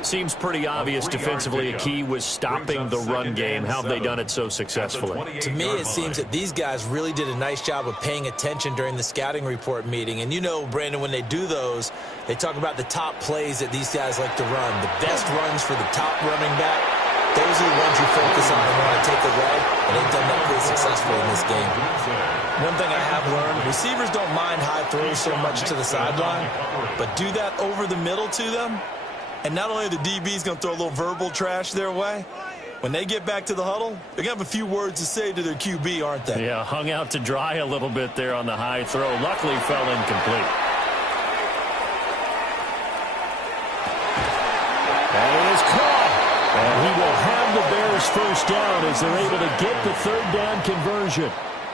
Seems pretty obvious defensively. A key was stopping the run game. How have they done it so successfully? To me, it seems that these guys really did a nice job of paying attention during the scouting report meeting. And you know, Brandon, when they do those, they talk about the top plays that these guys like to run. The best runs for the top running back. Those are the ones you focus on and want to take away. And they've done that pretty successfully in this game. One thing I have learned, receivers don't mind high throws so much to the sideline, but do that over the middle to them. And not only are the DBs going to throw a little verbal trash their way, when they get back to the huddle, they're going to have a few words to say to their QB, aren't they? Yeah, hung out to dry a little bit there on the high throw. Luckily fell incomplete. And it is caught. And he will have the Bears first down as they're able to get the 3rd down conversion.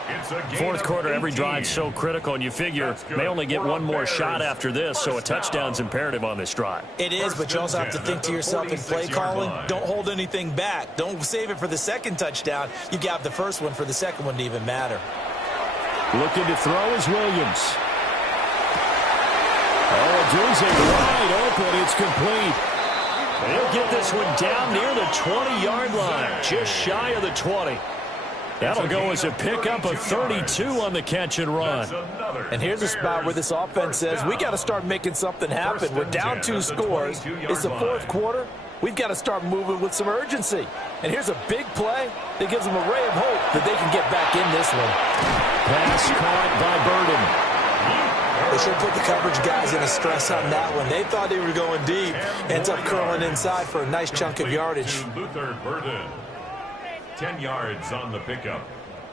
It's a gain Fourth of quarter, every 18. drive's so critical, and you figure may only get one more shot after this, so a touchdown's imperative on this drive. It is, but you also have to think to yourself in play calling, don't hold anything back. Don't save it for the second touchdown. You got the first one for the second one to even matter. Looking to throw is Williams. Oh, Doozy wide open. It's complete. They'll get this one down near the 20-yard line, just shy of the 20. That'll go as a pickup of 32 on the catch and run. And here's a spot where this offense says, we got to start making something happen. We're down 2 scores. It's the fourth quarter. We've got to start moving with some urgency. And here's a big play that gives them a ray of hope that they can get back in this one. Pass caught by Burden. They should put the coverage guys in a stress on that one. They thought they were going deep. Ends up curling inside for a nice chunk of yardage. Luther Burden. 10 yards on the pickup.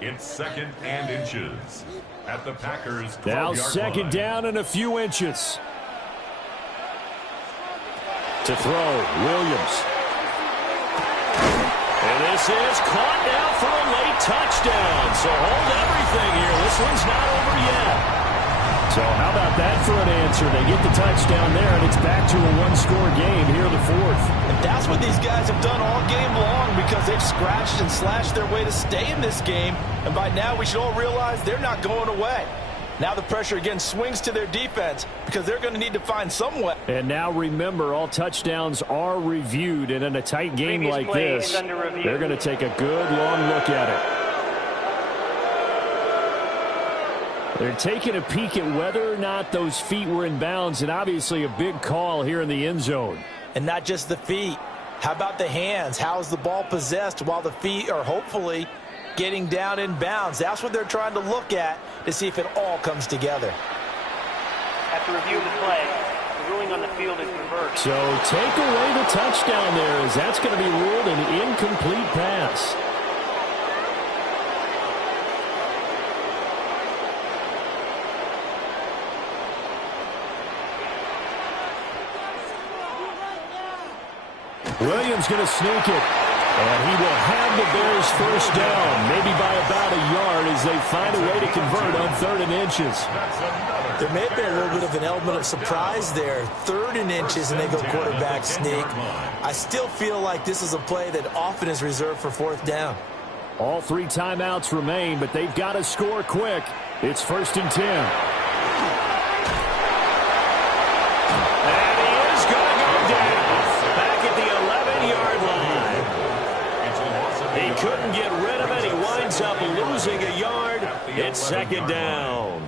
It's 2nd and inches at the Packers' 12-yard line. Now second down and a few inches. To throw, Williams. And this is caught now for a late touchdown. So hold everything here. This one's not over yet. So how about that for an answer? They get the touchdown there, and it's back to a one-score game here in the fourth. And that's what these guys have done all game long because they've scratched and slashed their way to stay in this game. And by now, we should all realize they're not going away. Now the pressure again swings to their defense because they're going to need to find some way. And now remember, all touchdowns are reviewed, and in a tight game like this, they're going to take a good long look at it. They're taking a peek at whether or not those feet were in bounds, and obviously a big call here in the end zone. And not just the feet. How about the hands? How is the ball possessed while the feet are hopefully getting down in bounds? That's what they're trying to look at to see if it all comes together. After reviewing the play, the ruling on the field is reversed. So take away the touchdown there, as that's going to be ruled an incomplete pass. Williams going to sneak it. And he will have the Bears first down, maybe by about a yard as they find a way to convert on 3rd and inches. There may have been a little bit of an element of surprise there. 3rd and inches, and they go quarterback sneak. I still feel like this is a play that often is reserved for 4th down. All 3 timeouts remain, but they've got to score quick. It's 1st and 10. Couldn't get rid of it. He winds up losing a yard. It's 2nd down.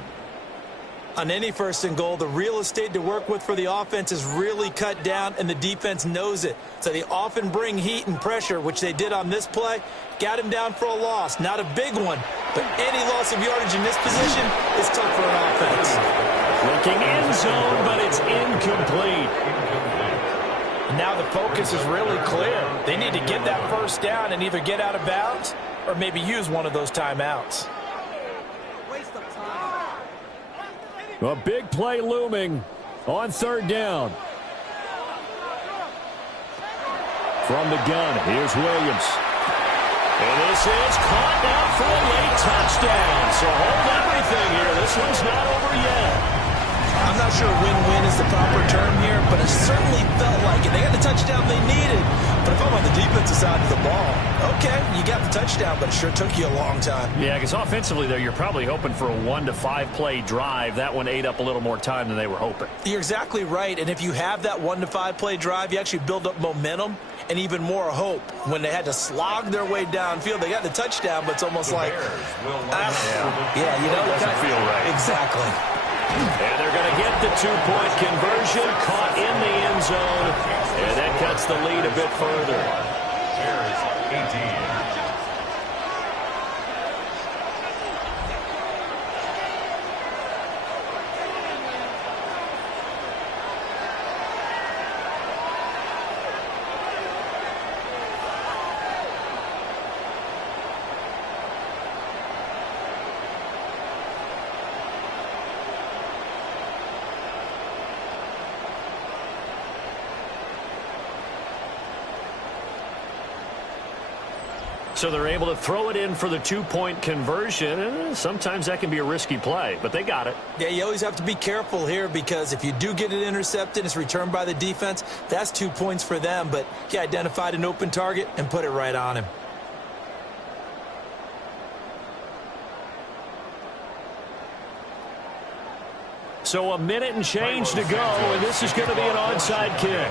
On any 1st and goal, the real estate to work with for the offense is really cut down, and the defense knows it. So they often bring heat and pressure, which they did on this play. Got him down for a loss. Not a big one, but any loss of yardage in this position is tough for an offense. Looking end zone, but it's incomplete. Now the focus is really clear. They need to get that 1st down and either get out of bounds or maybe use one of those timeouts. A big play looming on 3rd down. From the gun, here's Williams. And this is caught now for a late touchdown. So hold everything here. This one's not over yet. I'm not sure win-win is the proper term here, but it certainly felt like it. They got the touchdown they needed, but if I'm on the defensive side of the ball, okay, you got the touchdown, but it sure took you a long time. Yeah, because offensively there, you're probably hoping for a 1 to 5 play drive. That one ate up a little more time than they were hoping. You're exactly right, and if you have that 1 to 5 play drive, you actually build up momentum and even more hope. When they had to slog their way downfield, they got the touchdown, but it's almost like, yeah, you know, it doesn't feel right. Exactly. And they're going to get the 2-point conversion, caught in the end zone, and that cuts the lead a bit further. Bears 18. So they're able to throw it in for the two-point conversion. Sometimes that can be a risky play, but they got it. Yeah, you always have to be careful here because if you do get it intercepted, it's returned by the defense. That's 2 points for them, but he identified an open target and put it right on him. So a minute and change to go, and this is going to be an onside kick.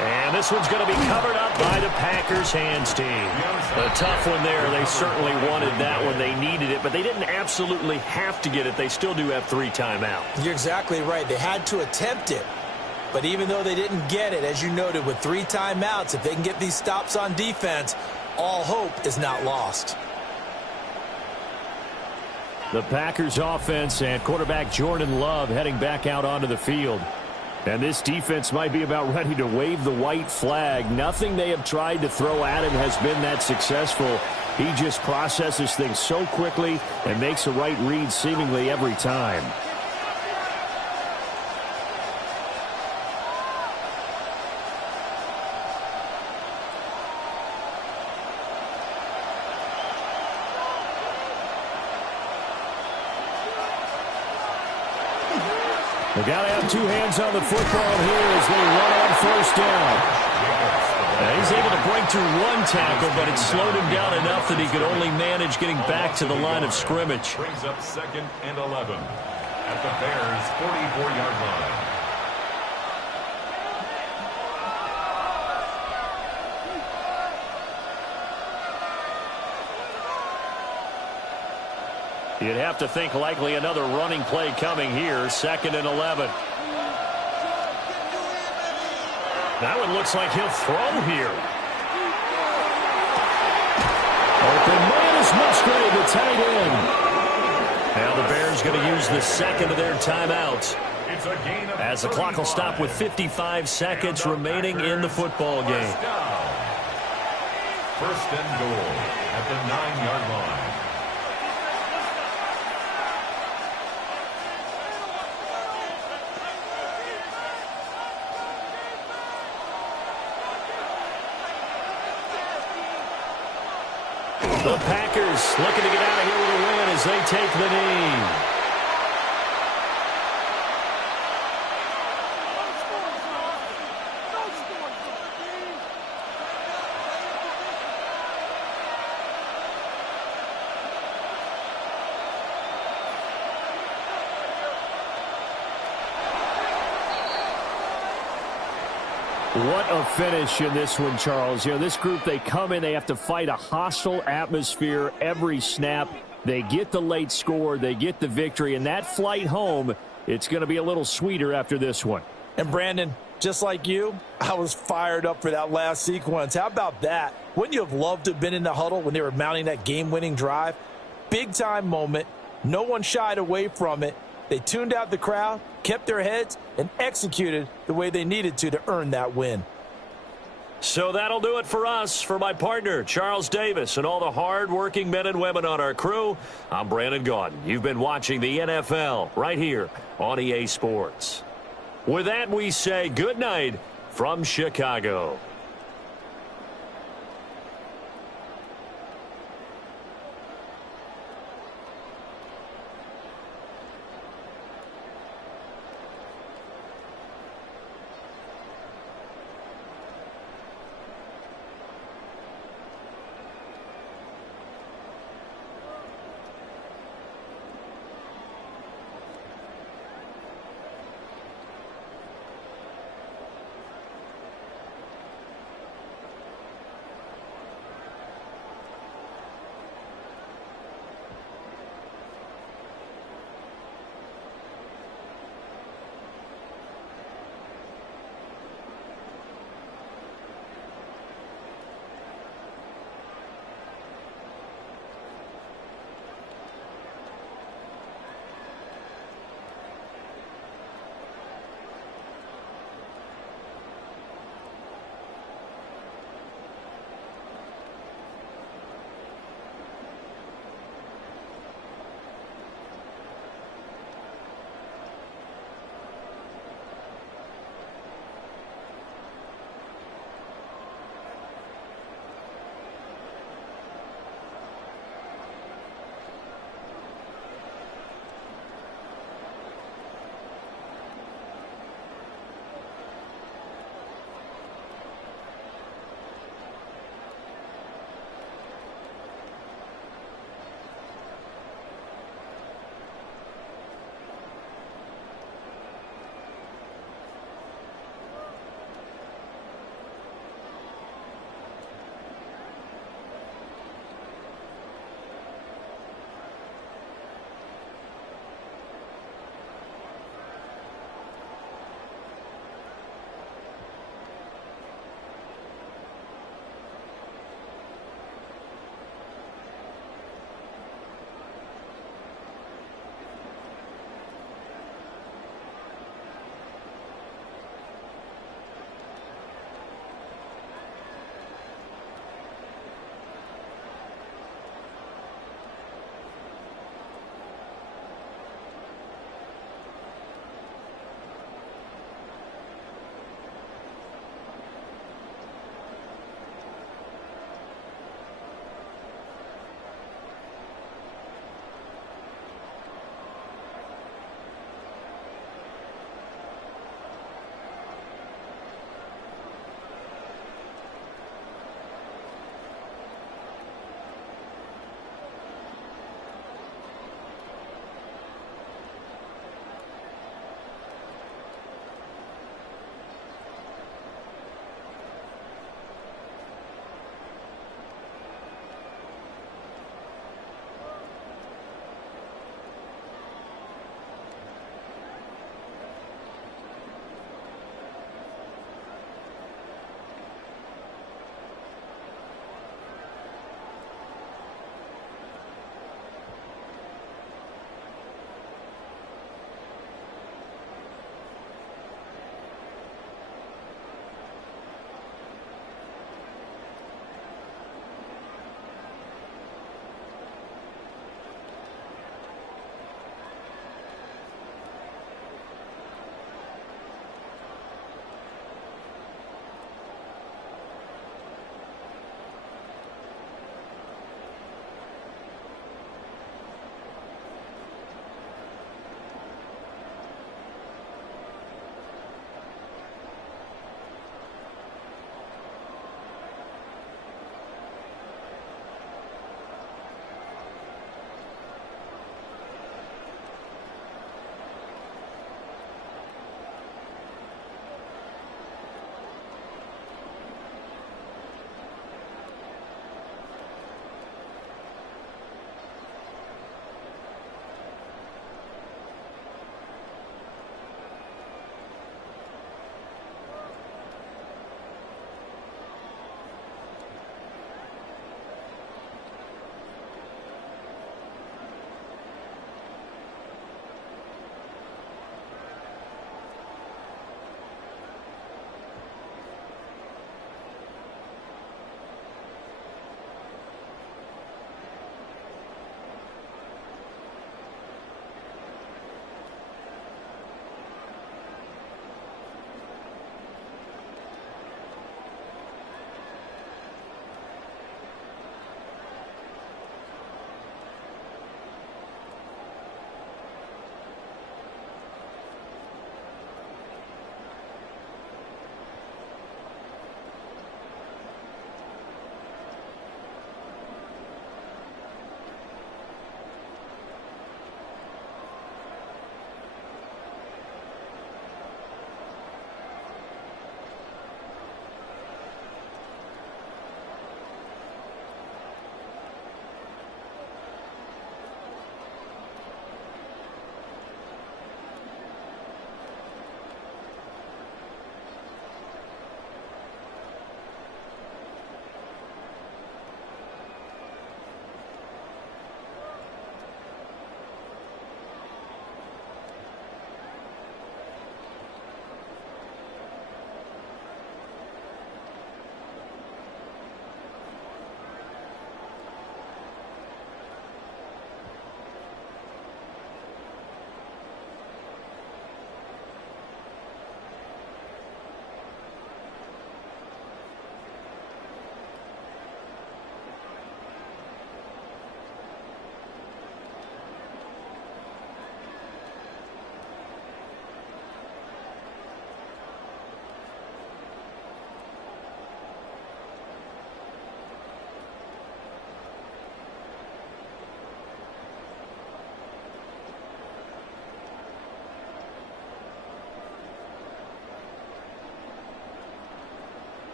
And this one's going to be covered up by the Packers hands team. A tough one there. They certainly wanted that one. They needed it, but they didn't absolutely have to get it. They still do have 3 timeouts. You're exactly right. They had to attempt it. But even though they didn't get it, as you noted, with 3 timeouts, if they can get these stops on defense, all hope is not lost. The Packers offense and quarterback Jordan Love heading back out onto the field. And this defense might be about ready to wave the white flag. Nothing they have tried to throw at him has been that successful. He just processes things so quickly and makes a right read seemingly every time. They got to have 2 hands on the football here as they run on first down. Now he's able to break through 1 tackle, but it slowed him down enough that he could only manage getting back to the line of scrimmage. Brings up 2nd and 11 at the Bears' 44-yard line. You'd have to think likely another running play coming here. 2nd and 11. That one looks like he'll throw here. Open man is Musgrave, the tight end. Now the Bears going to use the 2nd of their timeouts as the clock will stop with 55 seconds remaining in the football game. 1st and goal at the 9-yard line. The Packers looking to get out of here with a win as they take the knee. What a finish in this one, Charles. You know, this group, they come in, they have to fight a hostile atmosphere every snap. They get the late score, they get the victory, and that flight home, it's going to be a little sweeter after this one. And Brandon, just like you, I was fired up for that last sequence. How about that? Wouldn't you have loved to have been in the huddle when they were mounting that game-winning drive? Big-time moment. No one shied away from it. They tuned out the crowd, kept their heads, and executed the way they needed to earn that win. So that'll do it for us. For my partner, Charles Davis, and all the hard-working men and women on our crew, I'm Brandon Gaudin. You've been watching the NFL right here on EA Sports. With that, we say good night from Chicago.